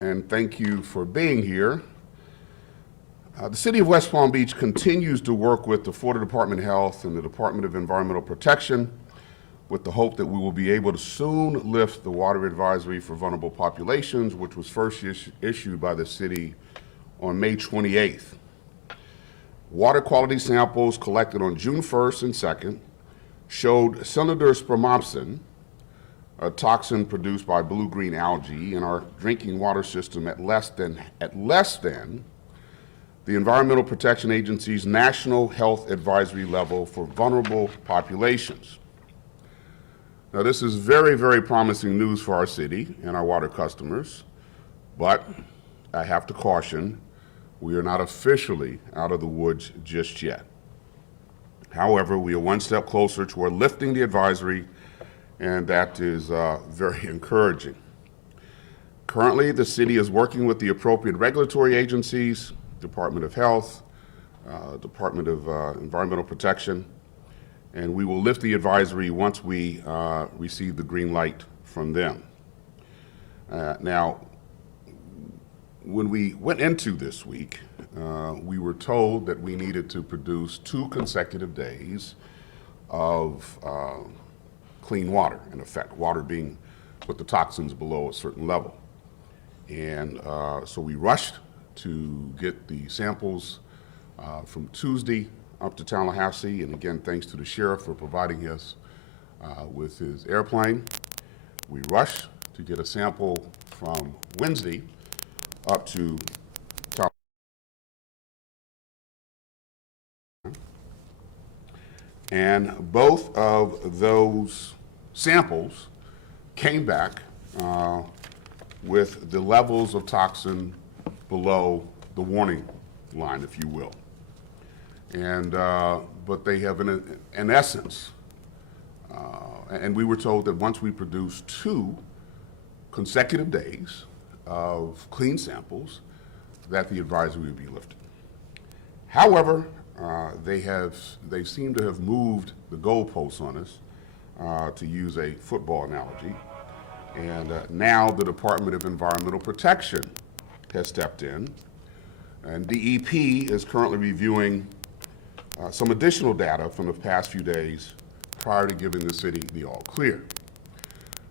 And thank you for being here. The City of West Palm Beach continues to work with the Florida Department of Health and the Department of Environmental Protection with the hope that we will be able to soon lift the water advisory for vulnerable populations, which was first issued by the city on May 28th. Water quality samples collected on June 1st and 2nd showed Cylinder spermopsin, a toxin produced by blue-green algae, in our drinking water system at less than the Environmental Protection Agency's National Health Advisory level for vulnerable populations. Now, this is very, very promising news for our city and our water customers, but I have to caution, we are not officially out of the woods just yet. However, we are one step closer toward lifting the advisory, and that is very encouraging. Currently, the city is working with the appropriate regulatory agencies, Department of Health, Department of Environmental Protection, and we will lift the advisory once we receive the green light from them. Now, when we went into this week, we were told that we needed to produce 2 consecutive days of clean water, in effect, water being with the toxins below a certain level. And so we rushed to get the samples from Tuesday up to Tallahassee, and again, thanks to the sheriff for providing us with his airplane. We rushed to get a sample from Wednesday up to Tallahassee. And both of those samples came back with the levels of toxin below the warning line, if you will. And but they have, in essence, and we were told that once we produce 2 consecutive days of clean samples, that the advisory would be lifted. However, they seem to have moved the goalposts on us, to use a football analogy. And now the Department of Environmental Protection has stepped in, and DEP is currently reviewing some additional data from the past few days prior to giving the city the all clear.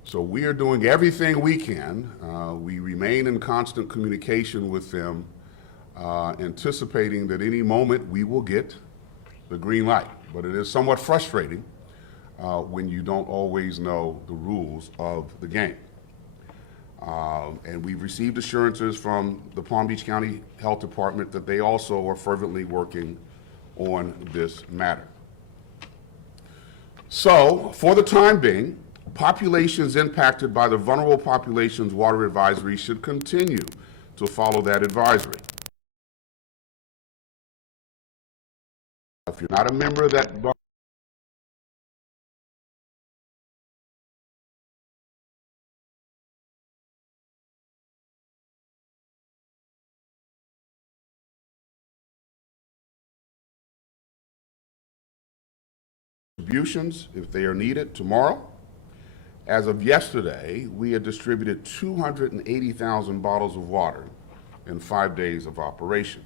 So we are doing everything we can. We remain in constant communication with them, anticipating that any moment we will get the green light. But it is somewhat frustrating when you don't always know the rules of the game. And we've received assurances from the Palm Beach County Health Department that they also are fervently working on this matter. So, for the time being, populations impacted by the Vulnerable Populations Water Advisory should continue to follow that advisory. If you're not a member of that distributions, if they are needed, tomorrow. As of yesterday, we had distributed 280,000 bottles of water in 5 days of operation.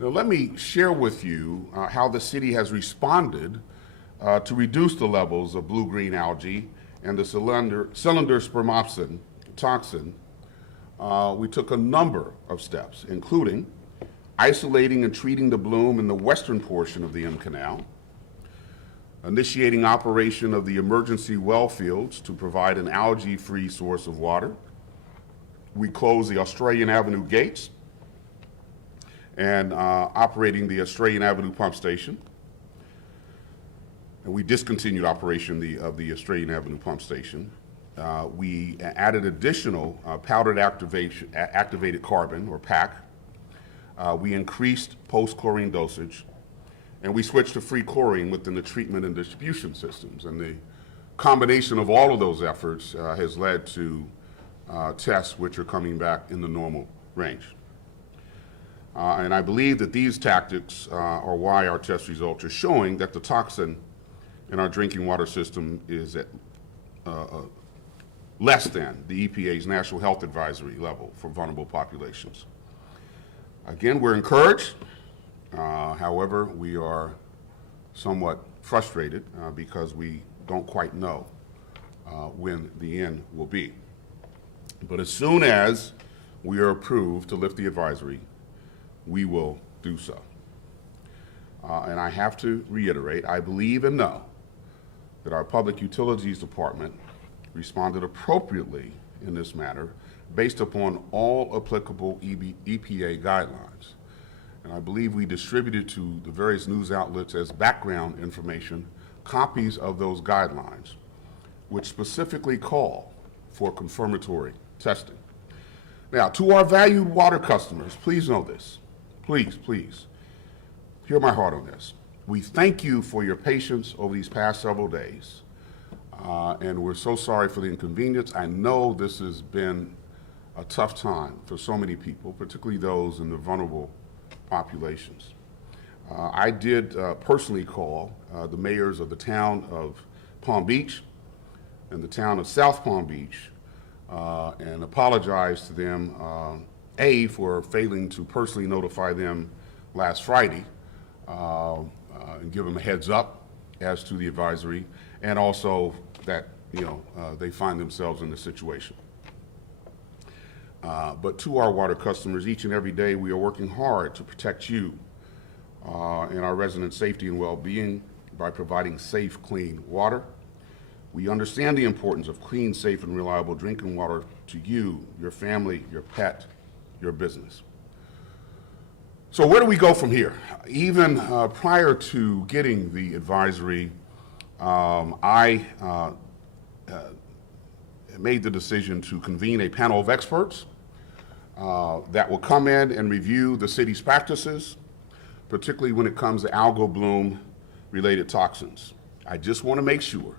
Now, let me share with you how the city has responded to reduce the levels of blue-green algae and the cylinder spermopsin toxin. We took a number of steps, including isolating and treating the bloom in the western portion of the M Canal, initiating operation of the emergency well fields to provide an algae-free source of water. We closed the Australian Avenue gates and operating the Australian Avenue pump station. And we discontinued operation of the Australian Avenue pump station. We added additional powdered activated carbon, or PAC. We increased post-chlorine dosage, and we switched to free chlorine within the treatment and distribution systems. And the combination of all of those efforts has led to tests which are coming back in the normal range. And I believe that these tactics are why our test results are showing that the toxin in our drinking water system is at less than the EPA's National Health Advisory level for vulnerable populations. Again, we're encouraged. However, we are somewhat frustrated because we don't quite know when the end will be. But as soon as we are approved to lift the advisory, we will do so. And I have to reiterate, I believe and know that our Public Utilities Department responded appropriately in this matter based upon all applicable EPA guidelines. And I believe we distributed to the various news outlets as background information copies of those guidelines, which specifically call for confirmatory testing. Now, to our valued water customers, please know this. Please, please, hear my heart on this. We thank you for your patience over these past several days, and we're so sorry for the inconvenience. I know this has been a tough time for so many people, particularly those in the vulnerable populations. I did personally call the mayors of the town of Palm Beach and the town of South Palm Beach and apologize to them, A, for failing to personally notify them last Friday and give them a heads up as to the advisory, and also that they find themselves in this situation. But to our water customers, each and every day we are working hard to protect you and our residents' safety and well-being by providing safe, clean water. We understand the importance of clean, safe, and reliable drinking water to you, your family, your pet, your business. So where do we go from here? Even prior to getting the advisory, I made the decision to convene a panel of experts that will come in and review the city's practices, particularly when it comes to algal bloom related toxins. I just want to make sure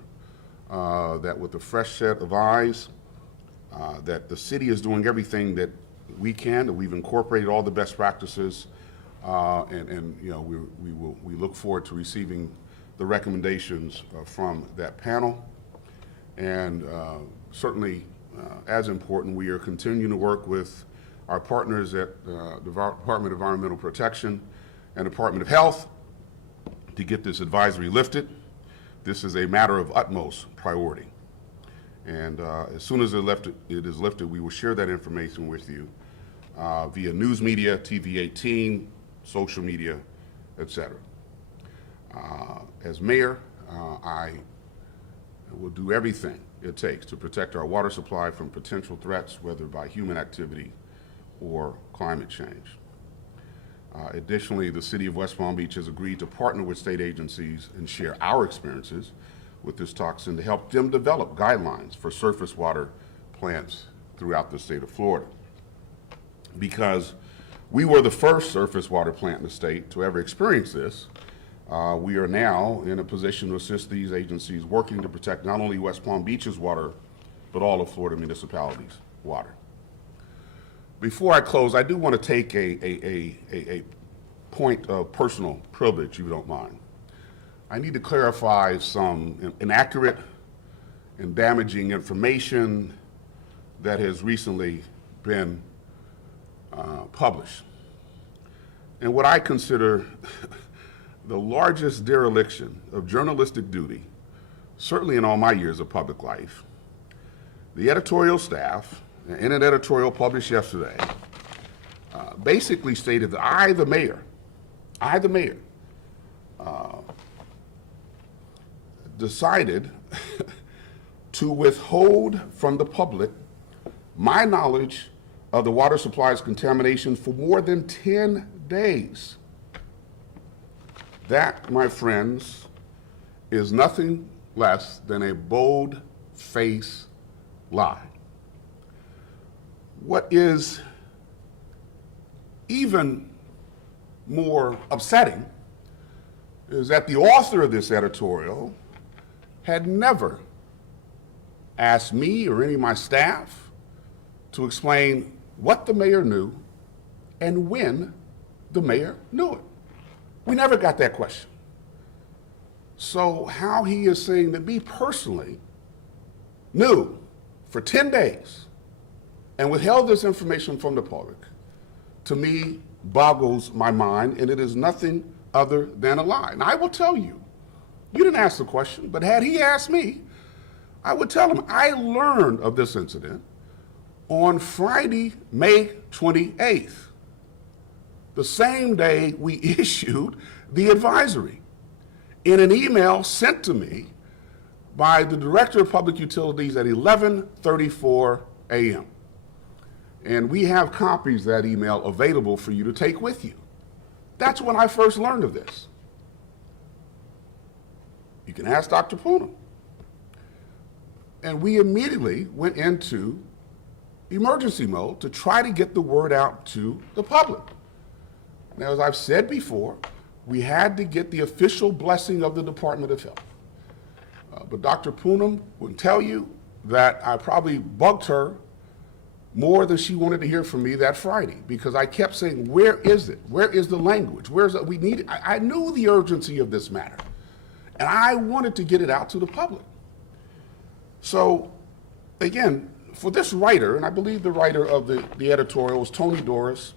that with a fresh set of eyes, that the city is doing everything that we can, that we've incorporated all the best practices, and we look forward to receiving the recommendations from that panel. And certainly, as important, we are continuing to work with our partners at the Department of Environmental Protection and Department of Health to get this advisory lifted. This is a matter of utmost priority. And as soon as it is lifted, we will share that information with you via news media, TV 18, social media, etc. As mayor, I will do everything it takes to protect our water supply from potential threats, whether by human activity or climate change. Additionally, the City of West Palm Beach has agreed to partner with state agencies and share our experiences with this toxin to help them develop guidelines for surface water plants throughout the state of Florida. Because we were the first surface water plant in the state to ever experience this, we are now in a position to assist these agencies working to protect not only West Palm Beach's water, but all of Florida municipalities' water. Before I close, I do want to take a point of personal privilege, if you don't mind. I need to clarify some inaccurate and damaging information that has recently been published. And what I consider the largest dereliction of journalistic duty, certainly in all my years of public life. The editorial staff, in an editorial published yesterday, basically stated that I, the mayor, decided to withhold from the public my knowledge of the water supply's contamination for more than 10 days. That, my friends, is nothing less than a bold-faced lie. What is even more upsetting is that the author of this editorial had never asked me or any of my staff to explain what the mayor knew and when the mayor knew it. We never got that question. So how he is saying that me personally knew for 10 days and withheld this information from the public, to me, boggles my mind, and it is nothing other than a lie. And I will tell you, you didn't ask the question, but had he asked me, I would tell him I learned of this incident on Friday, May 28th, the same day we issued the advisory, in an email sent to me by the Director of Public Utilities at 11:34 a.m. And we have copies of that email available for you to take with you. That's when I first learned of this. You can ask Dr. Poonam. And we immediately went into emergency mode to try to get the word out to the public. Now, as I've said before, we had to get the official blessing of the Department of Health. But Dr. Poonam would tell you that I probably bugged her more than she wanted to hear from me that Friday, because I kept saying, where is it? Where is the language? Where's it? We need it. I knew the urgency of this matter, and I wanted to get it out to the public. So, again, for this writer, and I believe the writer of the editorial was Tony Doris,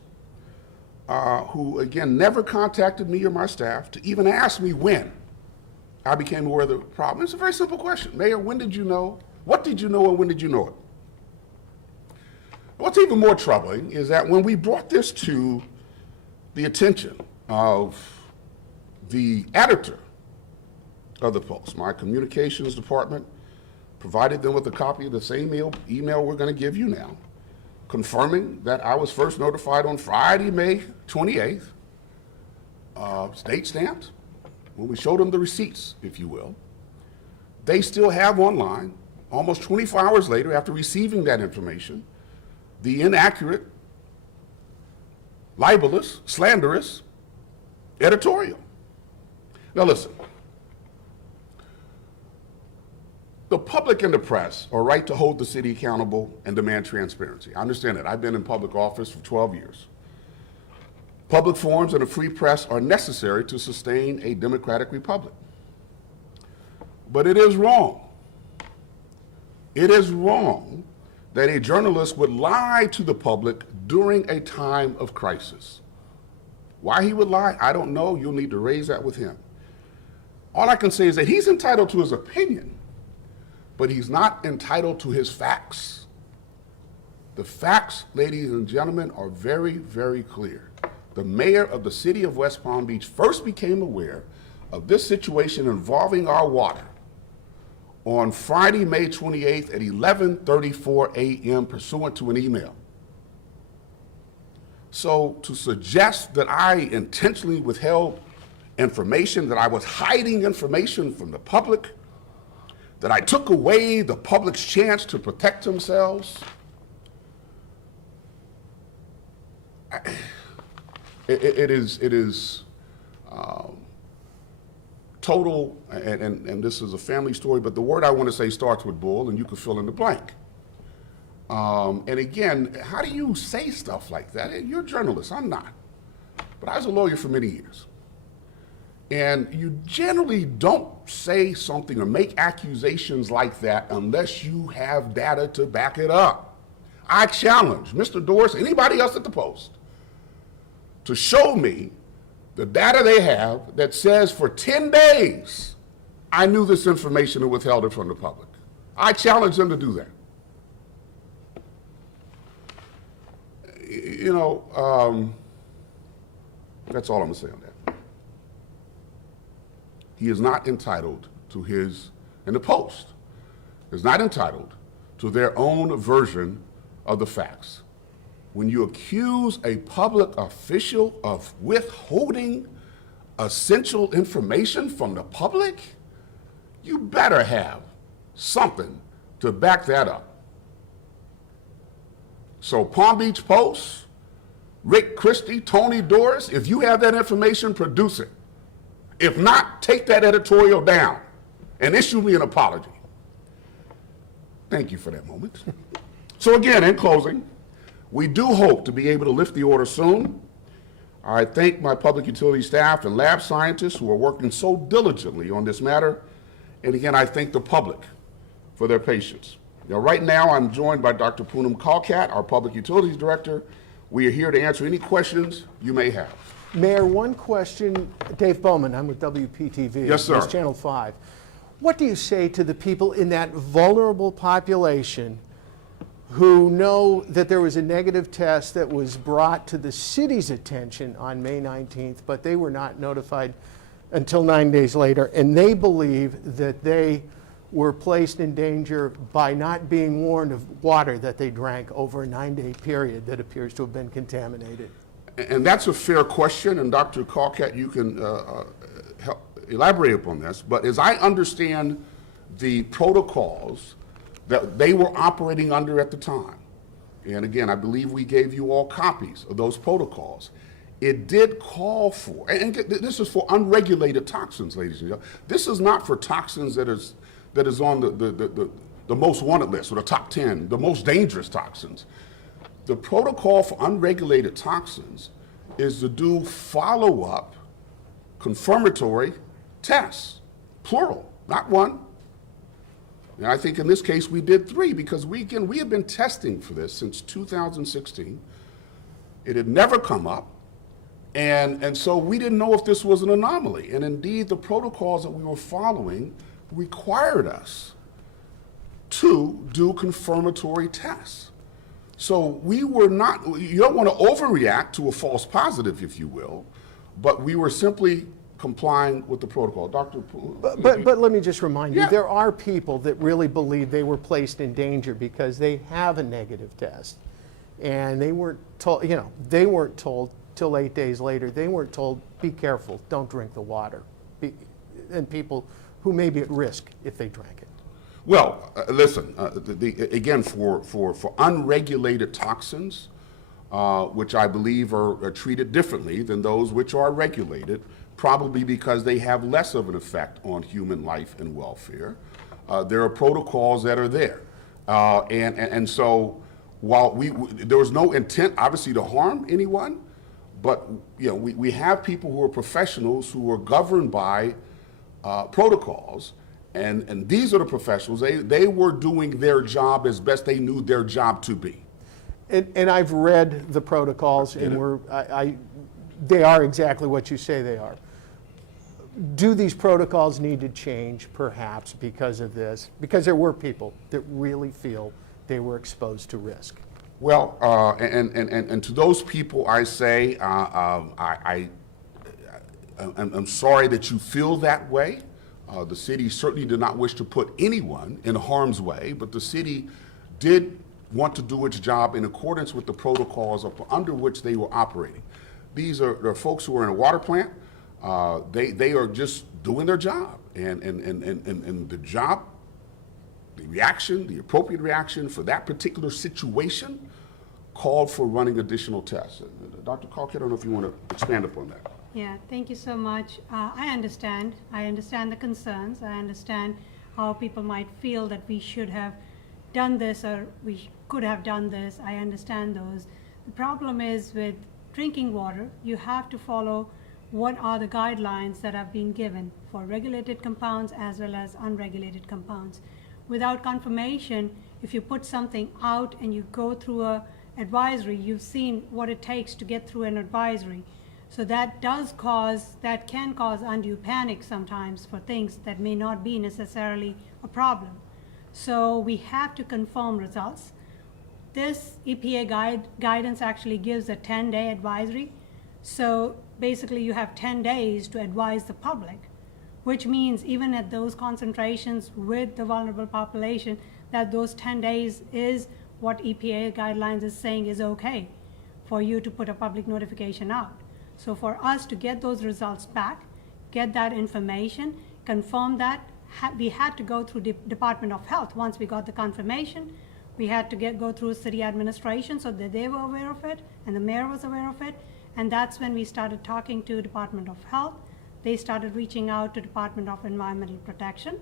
who, again, never contacted me or my staff to even ask me when I became aware of the problem. It's a very simple question. Mayor, when did you know? What did you know, and when did you know it? What's even more troubling is that when we brought this to the attention of the editor of the Post, my communications department provided them with a copy of the same email we're going to give you now, confirming that I was first notified on Friday, May 28th, state stamped, when we showed them the receipts, if you will. They still have online, almost 24 hours later after receiving that information, the inaccurate, libelous, slanderous editorial. Now listen, the public and the press are right to hold the city accountable and demand transparency. I understand that. I've been in public office for 12 years. Public forums and a free press are necessary to sustain a democratic republic. But it is wrong. It is wrong that a journalist would lie to the public during a time of crisis. Why he would lie, I don't know. You'll need to raise that with him. All I can say is that he's entitled to his opinion, but he's not entitled to his facts. The facts, ladies and gentlemen, are very, very clear. The mayor of the city of West Palm Beach first became aware of this situation involving our water on Friday, May 28th at 11:34 a.m. pursuant to an email. So to suggest that I intentionally withheld information, that I was hiding information from the public, that I took away the public's chance to protect themselves, it is total, and this is a family story, but the word I want to say starts with bull, and you can fill in the blank. And again, how do you say stuff like that? You're a journalist, I'm not. But I was a lawyer for many years. And you generally don't say something or make accusations like that unless you have data to back it up. I challenge Mr. Doris, anybody else at the Post, to show me the data they have that says for 10 days, I knew this information and withheld it from the public. I challenge them to do that. You know, that's all I'm gonna say on that. He is not entitled to his, and the Post is not entitled to their own version of the facts. When you accuse a public official of withholding essential information from the public, you better have something to back that up. So Palm Beach Post, Rick Christie, Tony Doris, if you have that information, produce it. If not, take that editorial down and issue me an apology. Thank you for that moment. So again, in closing, we do hope to be able to lift the order soon. I thank my public utility staff and lab scientists who are working so diligently on this matter. And again, I thank the public for their patience. Now, right now, I'm joined by Dr. Poonam Kalkat, our Public Utilities Director. We are here to answer any questions you may have. Mayor, one question. Dave Bowman, I'm with WPTV. Yes, sir. News Channel 5. What do you say to the people in that vulnerable population who know that there was a negative test that was brought to the city's attention on May 19th, but they were not notified until 9 days later, and they believe that they were placed in danger by not being warned of water that they drank over a 9-day period that appears to have been contaminated? And that's a fair question, and Dr. Kalkat, you can help elaborate upon this. But as I understand the protocols that they were operating under at the time, and again, I believe we gave you all copies of those protocols, it did call for, and this is for unregulated toxins, ladies and gentlemen. This is not for toxins that is on the most wanted list, or the top 10, the most dangerous toxins. The protocol for unregulated toxins is to do follow-up confirmatory tests, plural, not one. And I think in this case we did 3 because we have been testing for this since 2016. It had never come up, and so we didn't know if this was an anomaly. And indeed, the protocols that we were following required us to do confirmatory tests. So we were not, you don't want to overreact to a false positive, if you will, but we were simply complying with the protocol. Dr. But let me just remind you, Yeah. there are people that really believe they were placed in danger because they have a negative test. And they weren't told, they weren't told till 8 days later, they weren't told, be careful, don't drink the water. And people who may be at risk if they drank it. Well, listen, again, for unregulated toxins, which I believe are treated differently than those which are regulated, probably because they have less of an effect on human life and welfare, there are protocols that are there. And so while there was no intent, obviously, to harm anyone, but we have people who are professionals who are governed by protocols. And these are the professionals. They were doing their job as best they knew their job to be. And I've read the protocols, and they are exactly what you say they are. Do these protocols need to change, perhaps, because of this? Because there were people that really feel they were exposed to risk. Well, and to those people, I say, I'm sorry that you feel that way. The city certainly did not wish to put anyone in harm's way, but the city did want to do its job in accordance with the protocols under which they were operating. They're folks who are in a water plant. They are just doing their job, and the job, the appropriate reaction for that particular situation called for running additional tests. Dr. Kalkat, I don't know if you want to expand upon that. Yeah, thank you so much. I understand the concerns. I understand how people might feel that we should have done this or we could have done this. I understand those. The problem is with drinking water, you have to follow what are the guidelines that have been given for regulated compounds as well as unregulated compounds. Without confirmation, if you put something out and you go through a advisory, you've seen what it takes to get through an advisory. So that can cause undue panic sometimes for things that may not be necessarily a problem. So we have to confirm results. This EPA guidance actually gives a 10-day advisory. So basically you have 10 days to advise the public, which means even at those concentrations with the vulnerable population, that those 10 days is what EPA guidelines is saying is okay for you to put a public notification out. So for us to get those results back, get that information, confirm that, we had to go through the Department of Health. Once we got the confirmation, we had to go through city administration so that they were aware of it and the mayor was aware of it. And that's when we started talking to Department of Health. They started reaching out to Department of Environmental Protection.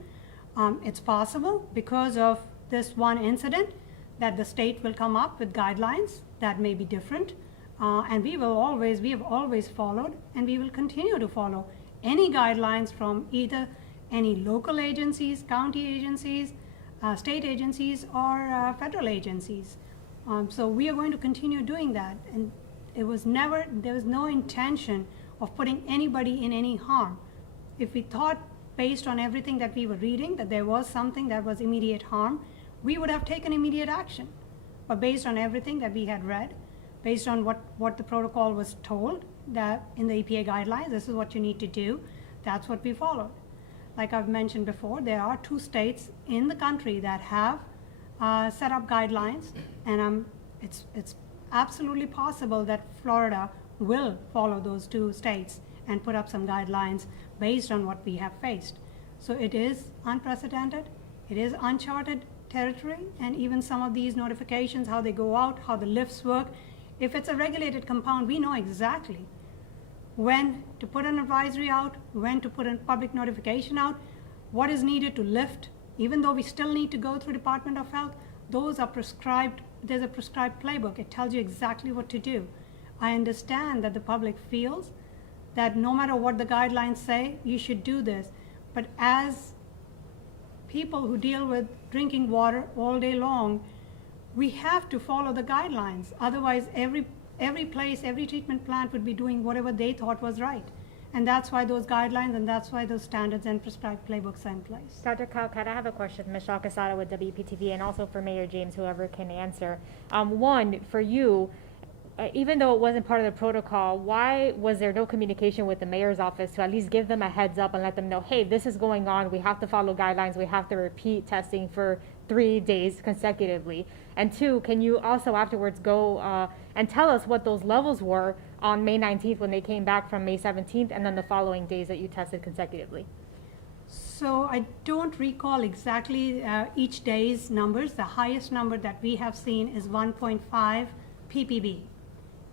It's possible because of this one incident that the state will come up with guidelines that may be different. And we have always followed, and we will continue to follow any guidelines from either any local agencies, county agencies, state agencies or federal agencies. So we are going to continue doing that. And there was no intention of putting anybody in any harm. If we thought, based on everything that we were reading, that there was something that was immediate harm, we would have taken immediate action. But based on everything that we had read, based on what the protocol was told, that in the EPA guidelines, this is what you need to do, that's what we followed. Like I've mentioned before, there are 2 states in the country that have set up guidelines, and it's absolutely possible that Florida will follow those 2 states and put up some guidelines based on what we have faced. So it is unprecedented, it is uncharted territory, and even some of these notifications, how they go out, how the lifts work. If it's a regulated compound, we know exactly when to put an advisory out, when to put a public notification out, what is needed to lift. Even though we still need to go through Department of Health, those are prescribed, there's a prescribed playbook. It tells you exactly what to do. I understand that the public feels that no matter what the guidelines say, you should do this. But as people who deal with drinking water all day long, we have to follow the guidelines. Otherwise, every place, every treatment plant would be doing whatever they thought was right. And that's why those guidelines and that's why those standards and prescribed playbooks are in place. Dr. Calcutta, I have a question, Michelle Casada with WPTV, and also for Mayor James, whoever can answer. One, for you, even though it wasn't part of the protocol, why was there no communication with the mayor's office to at least give them a heads up and let them know, hey, this is going on, we have to follow guidelines, we have to repeat testing for 3 days consecutively? And 2, can you also afterwards go and tell us what those levels were on May 19th when they came back from May 17th, and then the following days that you tested consecutively? So I don't recall exactly each day's numbers. The highest number that we have seen is 1.5 ppb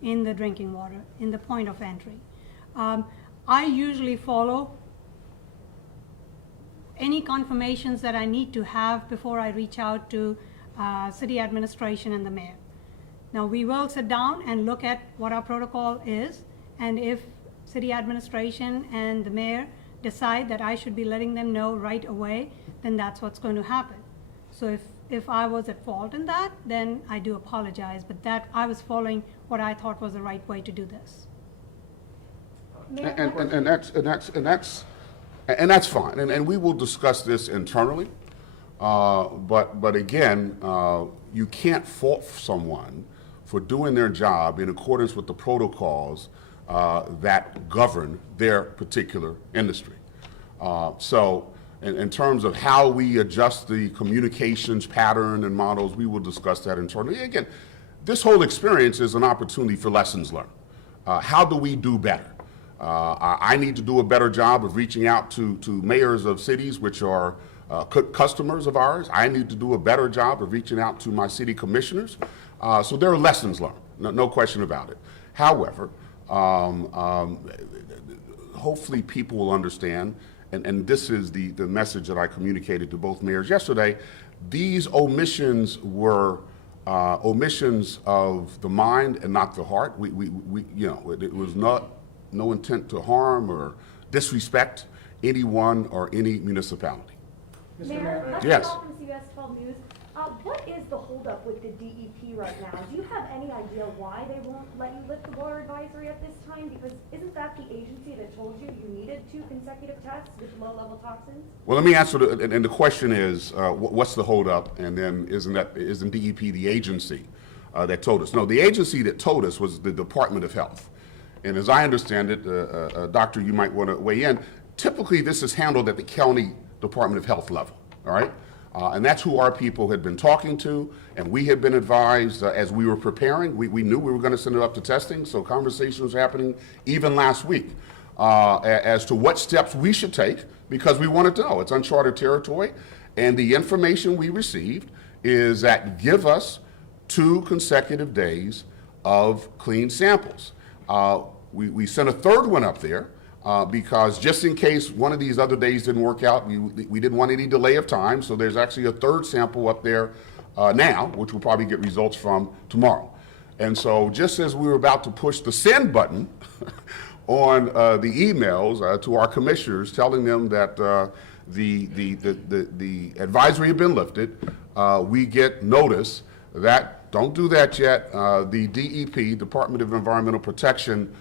in the drinking water, in the point of entry. I usually follow any confirmations that I need to have before I reach out to city administration and the mayor. Now, we will sit down and look at what our protocol is, and if city administration and the mayor decide that I should be letting them know right away, then that's what's going to happen. So if I was at fault in that, then I do apologize, but that I was following what I thought was the right way to do this. And that's fine, and we will discuss this internally. But again, you can't fault someone for doing their job in accordance with the protocols that govern their particular industry. So in terms of how we adjust the communications pattern and models, we will discuss that internally. Again, this whole experience is an opportunity for lessons learned. How do we do better? I need to do a better job of reaching out to mayors of cities which are customers of ours. I need to do a better job of reaching out to my city commissioners. So there are lessons learned, no question about it. However, hopefully people will understand, and this is the message that I communicated to both mayors yesterday, these omissions were omissions of the mind and not the heart. It was no intent to harm or disrespect anyone or any municipality. Mayor, Yes. from CBS 12 News. What is the holdup with the DEP right now? Do you have any idea why they won't let you lift the water advisory at this time? Because isn't that the agency that told you you needed 2 consecutive tests with low-level toxins? Well, let me answer, and the question is, what's the holdup? And then isn't DEP the agency that told us? No, the agency that told us was the Department of Health. And as I understand it, Doctor, you might want to weigh in, typically this is handled at the county Department of Health level, all right? And that's who our people had been talking to, and we had been advised as we were preparing. We knew we were going to send it up to testing, so conversations was happening even last week as to what steps we should take, because we wanted to know. It's uncharted territory, and the information we received is that give us 2 consecutive days of clean samples. We sent a third one up there, because just in case one of these other days didn't work out, we didn't want any delay of time, so there's actually a third sample up there now, which we'll probably get results from tomorrow. And so just as we were about to push the send button on the emails to our commissioners telling them that the advisory had been lifted, we get notice that, don't do that yet, the DEP, Department of Environmental Protection,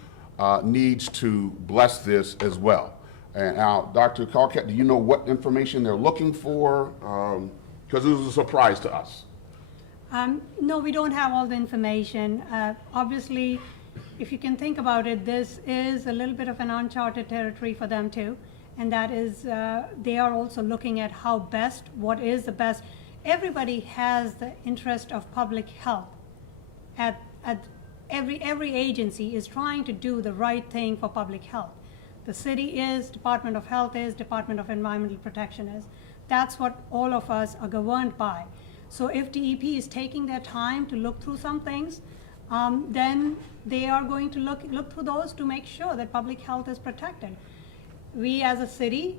needs to bless this as well. And now, Dr. Carcat, do you know what information they're looking for? Because it was a surprise to us. No, we don't have all the information. Obviously, if you can think about it, this is a little bit of an uncharted territory for them too. And that is, they are also looking at how best, what is the best. Everybody has the interest of public health. Every agency is trying to do the right thing for public health. The city is, Department of Health is, Department of Environmental Protection is. That's what all of us are governed by. So if DEP is taking their time to look through some things, then they are going to look through those to make sure that public health is protected. We as a city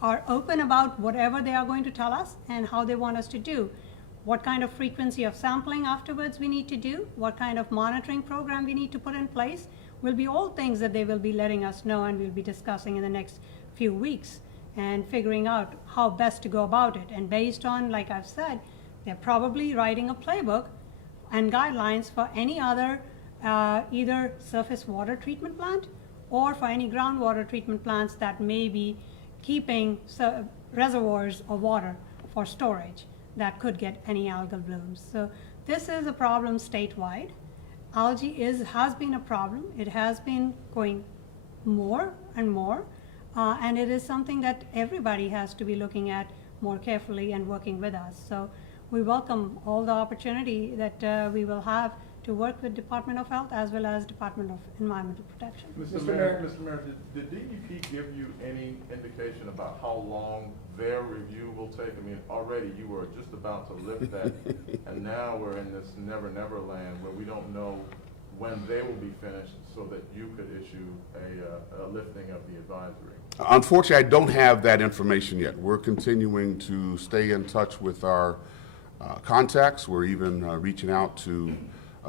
are open about whatever they are going to tell us and how they want us to do. What kind of frequency of sampling afterwards we need to do, what kind of monitoring program we need to put in place, will be all things that they will be letting us know, and we'll be discussing in the next few weeks and figuring out how best to go about it. And based on, like I've said, they're probably writing a playbook and guidelines for any other either surface water treatment plant or for any groundwater treatment plants that may be keeping reservoirs of water for storage that could get any algal blooms. So this is a problem statewide. Algae has been a problem. It has been going more and more, and it is something that everybody has to be looking at more carefully and working with us. So we welcome all the opportunity that we will have to work with Department of Health as well as Department of Environmental Protection. Mr. Mayor, did DEP give you any indication about how long their review will take? I mean, already you were just about to lift that, and now we're in this never land where we don't know when they will be finished so that you could issue a lifting of the advisory. Unfortunately, I don't have that information yet. We're continuing to stay in touch with our contacts. We're even reaching out to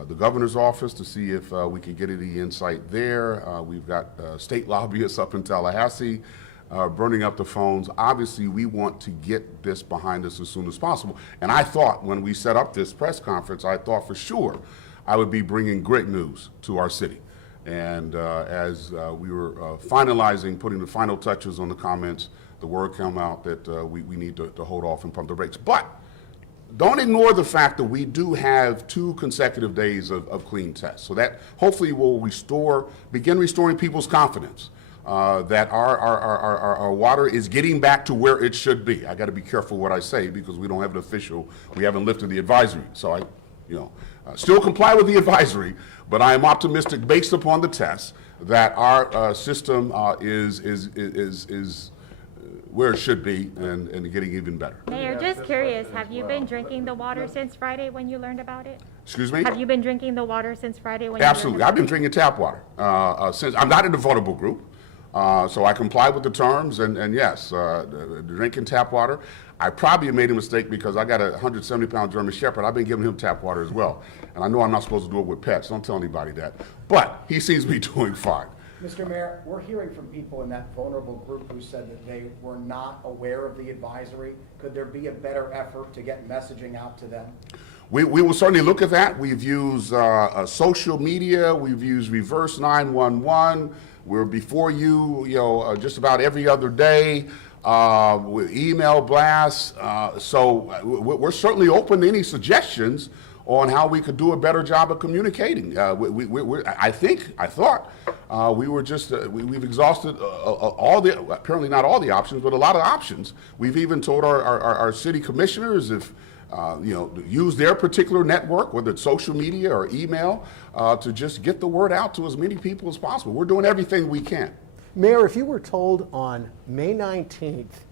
the governor's office to see if we can get any insight there. We've got state lobbyists up in Tallahassee burning up the phones. Obviously, we want to get this behind us as soon as possible. And I thought when we set up this press conference, I thought for sure I would be bringing great news to our city. And as we were finalizing, putting the final touches on the comments, the word came out that we need to hold off and pump the brakes. But don't ignore the fact that we do have 2 consecutive days of clean tests. So that hopefully will begin restoring people's confidence that our water is getting back to where it should be. I got to be careful what I say because we don't have an official, we haven't lifted the advisory. So I, still comply with the advisory, but I am optimistic based upon the tests that our system is where it should be and getting even better. Mayor, just curious, have you been drinking the water since Friday when you learned about it? Excuse me? Have you been drinking the water since Friday when you Absolutely. learned I've been drinking tap water since. I'm not in the vulnerable group, so I comply with the terms. And yes, drinking tap water. I probably made a mistake because I got a 170-pound German Shepherd. I've been giving him tap water as well. And I know I'm not supposed to do it with pets. Don't tell anybody that. But he seems to be doing fine. Mr. Mayor, we're hearing from people in that vulnerable group who said that they were not aware of the advisory. Could there be a better effort to get messaging out to them? We will certainly look at that. We've used social media. We've used reverse 911. We're before you, just about every other day. With email blasts. So we're certainly open to any suggestions on how we could do a better job of communicating. I thought we were just, we've exhausted apparently not all the options, but a lot of options. We've even told our city commissioners if, use their particular network, whether it's social media or email, to just get the word out to as many people as possible. We're doing everything we can. Mayor, if you were told on May 19th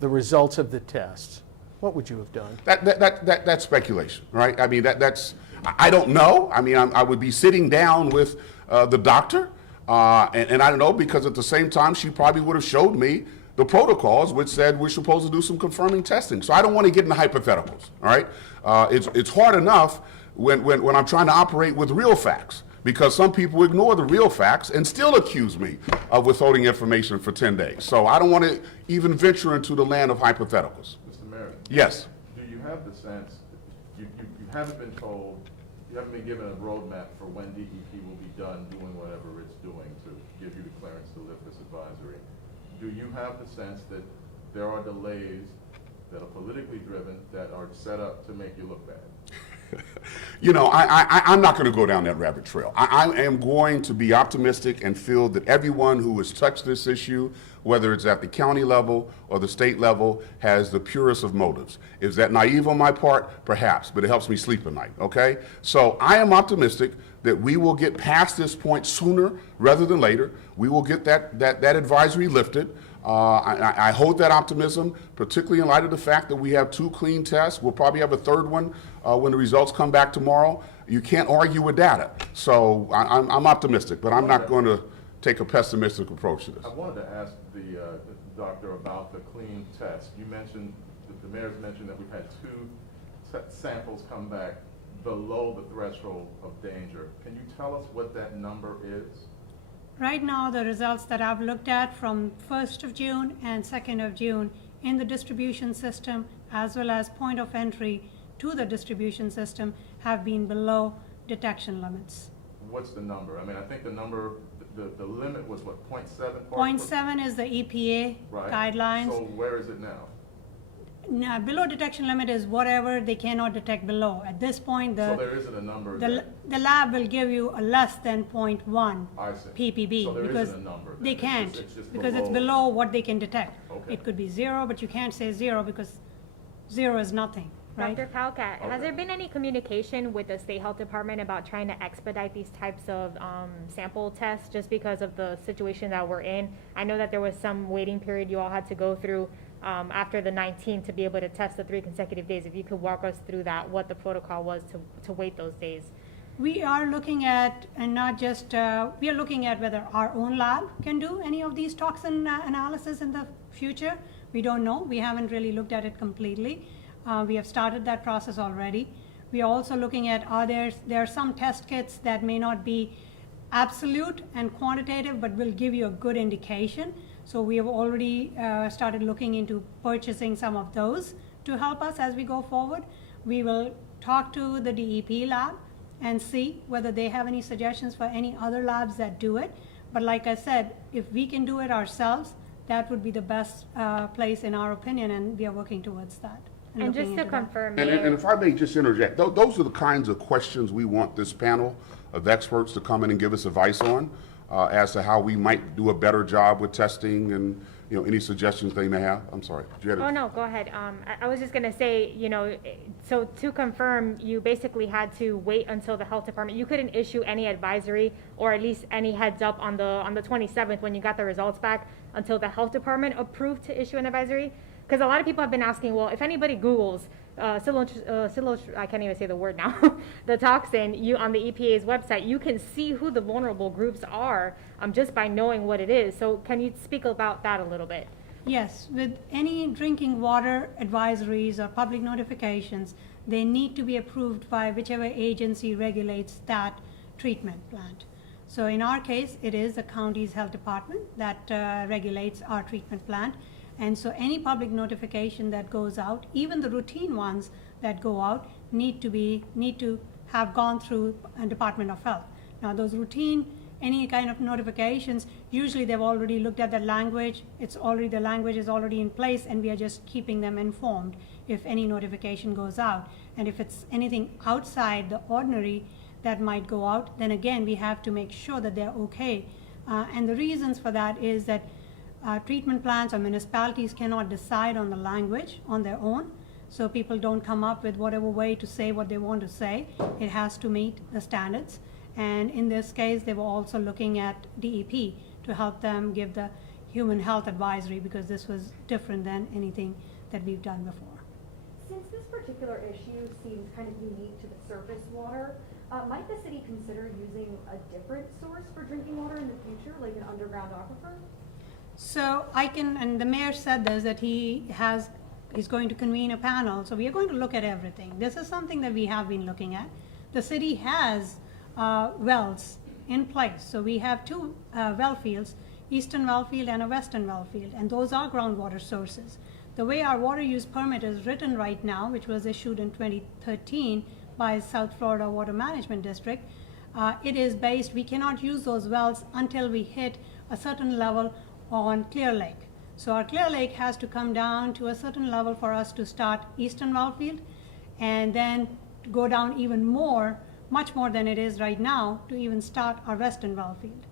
the results of the tests, what would you have done? That's speculation, right? I mean, that's I don't know. I mean, I would be sitting down with the doctor, and I don't know, because at the same time, she probably would have showed me the protocols, which said we're supposed to do some confirming testing. So I don't want to get into hypotheticals, all right? It's hard enough when I'm trying to operate with real facts. because some people ignore the real facts and still accuse me of withholding information for 10 days. So I don't want to even venture into the land of hypotheticals. Mr. Mayor, Yes. do you have the sense, you haven't been told, you haven't been given a roadmap for when DEP will be done doing whatever it's doing to give you the clearance to lift this advisory? Do you have the sense that there are delays that are politically driven that are set up to make you look bad? You know, I'm not going to go down that rabbit trail. I am going to be optimistic and feel that everyone who has touched this issue, whether it's at the county level or the state level, has the purest of motives. Is that naive on my part? Perhaps, but it helps me sleep at night, okay? So I am optimistic that we will get past this point sooner rather than later. We will get that advisory lifted. I hold that optimism, particularly in light of the fact that we have 2 clean tests. We'll probably have a 3rd one when the results come back tomorrow. You can't argue with data. So I'm optimistic, but I'm not going to take a pessimistic approach to this. I wanted to ask the doctor about the clean test. You mentioned, the mayor's mentioned that we've had 2 samples come back below the threshold of danger. Can you tell us what that number is? Right now, the results that I've looked at from 1st of June and 2nd of June in the distribution system, as well as point of entry to the distribution system, have been below detection limits. What's the number? I mean, I think the number, the limit was what, 0.7? 0.7 is the EPA Right. guidelines. So where is it now? Now, below detection limit is whatever they cannot detect below. At this point, So there isn't a number the that, lab will give you a less than 0.1 I see. ppb So there because isn't a number then. they It's can't just- it's just because it's below. below what they can detect. Okay. It could be 0, but you can't say 0 because 0 is nothing, right? Dr. Palcat, Okay. has there been any communication with the state health department about trying to expedite these types of sample tests just because of the situation that we're in? I know that there was some waiting period you all had to go through after the 19th to be able to test the 3 consecutive days. If you could walk us through that, what the protocol was to wait those days. We are looking at, and not just, we are looking at whether our own lab can do any of these toxin analysis in the future. We don't know. We haven't really looked at it completely. We have started that process already. We are also looking at there are some test kits that may not be absolute and quantitative, but will give you a good indication. So we have already started looking into purchasing some of those to help us as we go forward. We will talk to the DEP lab and see whether they have any suggestions for any other labs that do it. But like I said, if we can do it ourselves, that would be the best place in our opinion, and we are working towards that. And just looking to into that. confirm, And Mayor, if I may just interject, those are the kinds of questions we want this panel of experts to come in and give us advice on as to how we might do a better job with testing and, you know, any suggestions they may have. I'm sorry. Did you have a- oh no, go ahead. I was just gonna say, you know, so to confirm, you basically had to wait until the health department. You couldn't issue any advisory or at least any heads up on the 27th when you got the results back until the health department approved to issue an advisory. Because a lot of people have been asking, well, if anybody Googles I can't even say the word now, the toxin, on the EPA's website, you can see who the vulnerable groups are just by knowing what it is. So can you speak about that a little bit? Yes, with any drinking water advisories or public notifications, they need to be approved by whichever agency regulates that treatment plant. So in our case, it is the county's health department that regulates our treatment plant. And so any public notification that goes out, even the routine ones that go out, need to have gone through a Department of Health. Now those routine, any kind of notifications, usually they've already looked at the language, the language is already in place, and we are just keeping them informed if any notification goes out. And if it's anything outside the ordinary that might go out, then again, we have to make sure that they're okay. And the reasons for that is that treatment plants or municipalities cannot decide on the language on their own. So people don't come up with whatever way to say what they want to say. It has to meet the standards. And in this case, they were also looking at DEP to help them give the human health advisory, because this was different than anything that we've done before. Since this particular issue seems kind of unique to the surface water, might the city consider using a different source for drinking water in the future, like an underground aquifer? So and the mayor said this, that he's going to convene a panel, so we are going to look at everything. This is something that we have been looking at. The city has wells in place. So we have two well fields, eastern well field and a western well field, and those are groundwater sources. The way our water use permit is written right now, which was issued in 2013 by South Florida Water Management District, it is based, we cannot use those wells until we hit a certain level on Clear Lake. So our Clear Lake has to come down to a certain level for us to start eastern well field, and then go down even more, much more than it is right now, to even start our western well field.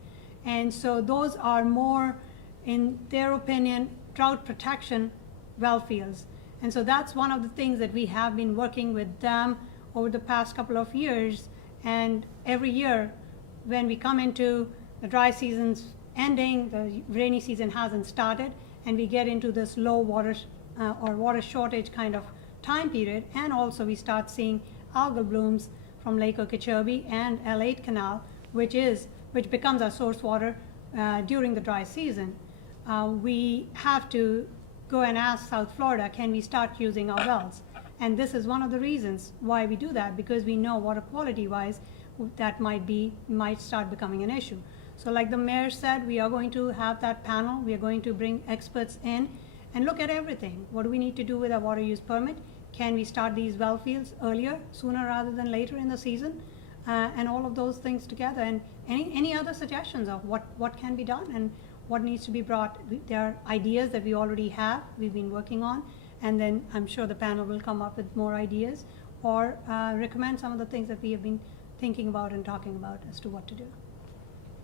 And so those are more, in their opinion, drought protection well fields. And so that's one of the things that we have been working with them over the past couple of years. And every year, when we come into the dry season's ending, the rainy season hasn't started, and we get into this low water or water shortage kind of time period, and also we start seeing algal blooms from Lake Okeechobee and L8 Canal, which becomes our source water during the dry season. We have to go and ask South Florida, can we start using our wells? And this is one of the reasons why we do that, because we know water quality wise that might start becoming an issue. So like the mayor said, we are going to have that panel. We are going to bring experts in and look at everything. What do we need to do with our water use permit? Can we start these well fields earlier, sooner rather than later in the season? And all of those things together, and any other suggestions of what can be done and what needs to be brought. There are ideas that we already have, we've been working on, and then I'm sure the panel will come up with more ideas or recommend some of the things that we have been thinking about and talking about as to what to do.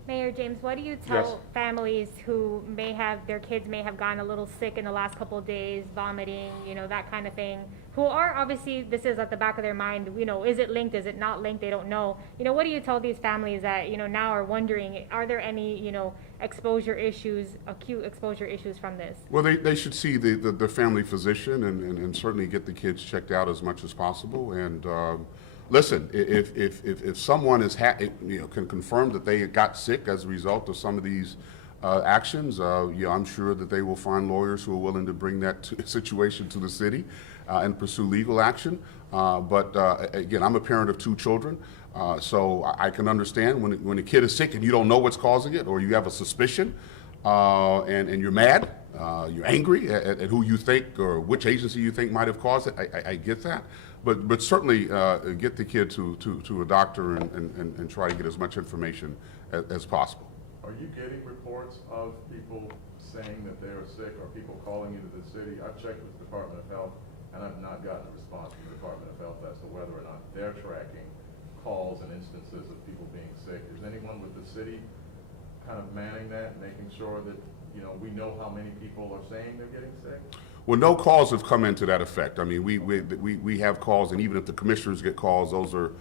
Mayor James, what do you tell families who their kids may have gotten a little sick in the last couple of days, vomiting, that kind of thing, who are obviously, this is at the back of their mind, is it linked, is it not linked, they don't know. What do you tell these families that, now are wondering, are there any, exposure issues, acute exposure issues from this? Well, they should see the family physician and certainly get the kids checked out as much as possible. And listen, if someone can confirm that they got sick as a result of some of these actions, I'm sure that they will find lawyers who are willing to bring that situation to the city and pursue legal action. But again, I'm a parent of 2 children, so I can understand when a kid is sick and you don't know what's causing it, or you have a suspicion, and you're mad, you're angry at who you think or which agency you think might have caused it. I get that. But certainly get the kid to a doctor and try to get as much information as possible. Are you getting reports of people saying that they are sick, or people calling into the city? I've checked with the Department of Health, and I've not gotten a response from the Department of Health as to whether or not they're tracking calls and instances of people being sick. Is anyone with the city kind of manning that, making sure that we know how many people are saying they're getting sick? Well, no calls have come into that effect. I mean, we have calls, and even if the commissioners get calls, those are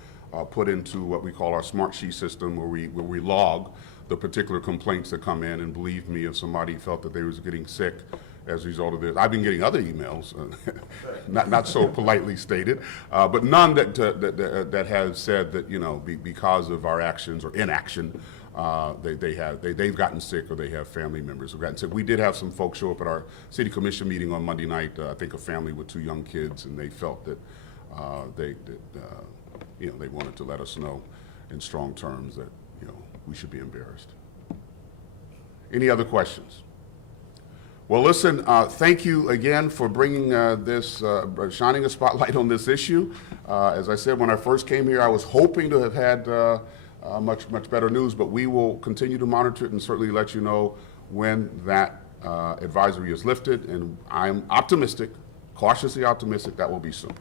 put into what we call our smart sheet system, where we log the particular complaints that come in. And believe me, if somebody felt that they was getting sick as a result of this, I've been getting other emails, not so politely stated, but none that have said that because of our actions or inaction, they've gotten sick, or they have family members who've gotten sick. We did have some folks show up at our city commission meeting on Monday night. I think a family with 2 young kids, and they felt that they wanted to let us know in strong terms that we should be embarrassed. Any other questions? Well, listen, thank you again for bringing shining a spotlight on this issue. As I said, when I first came here, I was hoping to have had much better news, but we will continue to monitor it and certainly let you know when that advisory is lifted. And I'm optimistic, cautiously optimistic, that will be soon.